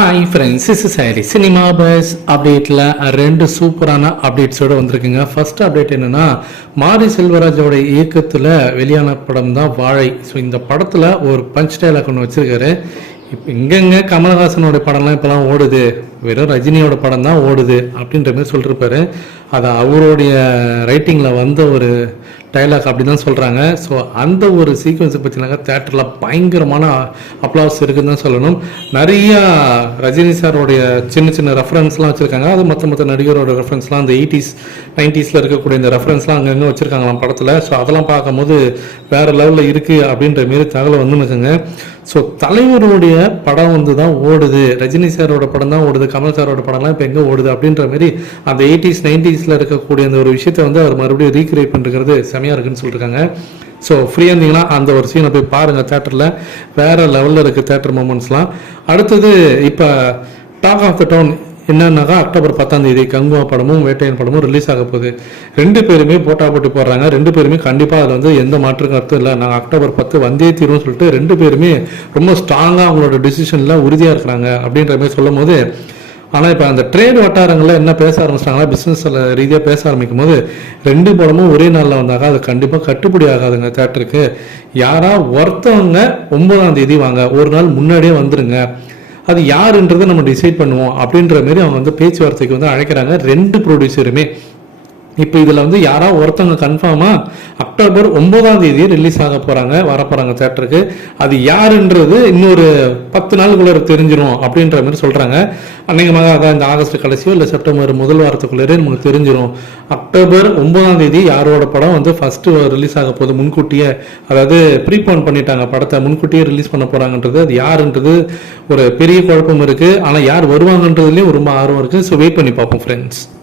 Hi friends is sorry cinema buzz அப்டேட்டில் ரெண்டு சூப்பரான அப்டேட்ஸோடு வந்திருக்குங்க. ஃபர்ஸ்ட் அப்டேட் என்னன்னா மாரி செல்வராஜோட இயக்கத்தில் வெளியான படம் தான் வாழை. ஸோ இந்த படத்தில் ஒரு பஞ்ச் டைலாக் ஒன்று வச்சுருக்காரு. இப்போ எங்கெங்க கமலஹாசனோட படம்லாம் இப்போலாம் ஓடுது. வெறும் ரஜினியோட படம் தான் ஓடுது அப்படின்ற மாதிரி சொல்லிருப்பாரு. அது அவருடைய ரைட்டிங்கில் வந்த ஒரு டைலாக் அப்படி தான் சொல்கிறாங்க ஸோ அந்த ஒரு சீக்வன்ஸை பற்றினாக்க தேட்டரில் பயங்கரமான அப்ளாஸ் இருக்குதுன்னு தான் சொல்லணும். நிறையா ரஜினி சாரோடைய சின்ன சின்ன ரெஃபரன்ஸ்லாம் வச்சுருக்காங்க. அது மற்ற மற்ற நடிகரோட ரெஃபரன்ஸ்லாம் அந்த எயிட்டிஸ் நைன்டிஸில் இருக்கக்கூடிய இந்த ரெஃபரன்ஸ்லாம் அங்கங்கே வச்சுருக்காங்களாம் படத்தில். ஸோ அதெல்லாம் பார்க்கும்போது வேறு லெவலில் இருக்குது அப்படின்ற மாரி தகவல் வந்து இருக்குங்க ஸோ தலைவருடைய படம் வந்து தான் ஓடுது. ரஜினி சாரோட படம் தான் ஓடுது. கமல் சாரோட படம்லாம் இப்போ எங்கே ஓடுது அப்படின்ற மாதிரி அந்த எயிட்டிஸ் நைன்டிஸில் இருக்கக்கூடிய அந்த ஒரு விஷயத்தை வந்து அவர் மறுபடியும் ரீக்ரியேட் பண்ணுறது செமையாக இருக்குன்னு சொல்லியிருக்காங்க ஸோ ஃப்ரீயாக இருந்தீங்கன்னா அந்த ஒரு சீனை போய் பாருங்கள் தேட்டரில் வேறு லெவலில் இருக்குது தேட்டர் மூமெண்ட்ஸ்லாம் அடுத்தது இப்போ டாக் ஆஃப் த டவுன் என்னன்னாக்கா அக்டோபர் பத்தாம் தேதி கங்குவா படமும் வேட்டையன் படமும் ரிலீஸ் ஆக போகுது. ரெண்டு பேருமே போட்டா போட்டு போடுறாங்க. ரெண்டு பேருமே கண்டிப்பாக அதில் வந்து எந்த மாற்று கருத்தும் இல்லை. நாங்கள் அக்டோபர் பத்து வந்தே தீரும்னு சொல்லிட்டு ரெண்டு பேருமே ரொம்ப ஸ்ட்ராங்காக அவங்களோட டிசிஷனில் உறுதியாக இருக்கிறாங்க அப்படின்ற மாதிரி சொல்லும் போது ஆனால் இப்போ அந்த ட்ரேட் வட்டாரங்களில் என்ன பேச ஆரம்பிச்சிட்டாங்களா பிஸ்னஸ் ரீதியாக பேச ஆரம்பிக்கும் போது ரெண்டு படமும் ஒரே நாளில் வந்தாங்க அது கண்டிப்பாக கட்டுப்படி ஆகாதுங்க தேட்டருக்கு யாராக ஒருத்தவங்க ஒன்பதாம் தேதி வாங்க. ஒரு நாள் முன்னாடியே வந்துருங்க. அது யாருன்றதை நம்ம டிசைட் பண்ணுவோம் அப்படின்ற மாதிரி அவங்க வந்து பேச்சுவார்த்தைக்கு வந்து அழைக்கிறாங்க. ரெண்டு ப்ரொடியூசருமே இப்போ இதில் வந்து யாரா ஒருத்தவங்க கன்ஃபார்மாக அக்டோபர் ஒன்பதாம் தேதி ரிலீஸ் ஆக போகிறாங்க வரப்போகிறாங்க தேட்டருக்கு அது யாருன்றது இன்னொரு பத்து நாளுக்குள்ள தெரிஞ்சிடும் அப்படின்ற மாதிரி சொல்கிறாங்க அன்னைக்குமாக அதான் இந்த ஆகஸ்ட் கடைசியோ இல்லை செப்டம்பர் முதல் வாரத்துக்குள்ளே நமக்கு தெரிஞ்சிடும் அக்டோபர் ஒன்பதாம் தேதி யாரோட படம் வந்து ஃபஸ்ட்டு ரிலீஸ் ஆக போகுது? முன்கூட்டியே. அதாவது ப்ரீபோன் பண்ணிட்டாங்க படத்தை. முன்கூட்டியே ரிலீஸ் பண்ண போகிறாங்கன்றது அது யாருன்றது ஒரு பெரிய குழப்பம் இருக்குது ஆனால் யார் வருவாங்கன்றதுலேயும் ரொம்ப ஆர்வம் இருக்குது ஸோ வெயிட் பண்ணி பார்ப்போம் ஃப்ரெண்ட்ஸ்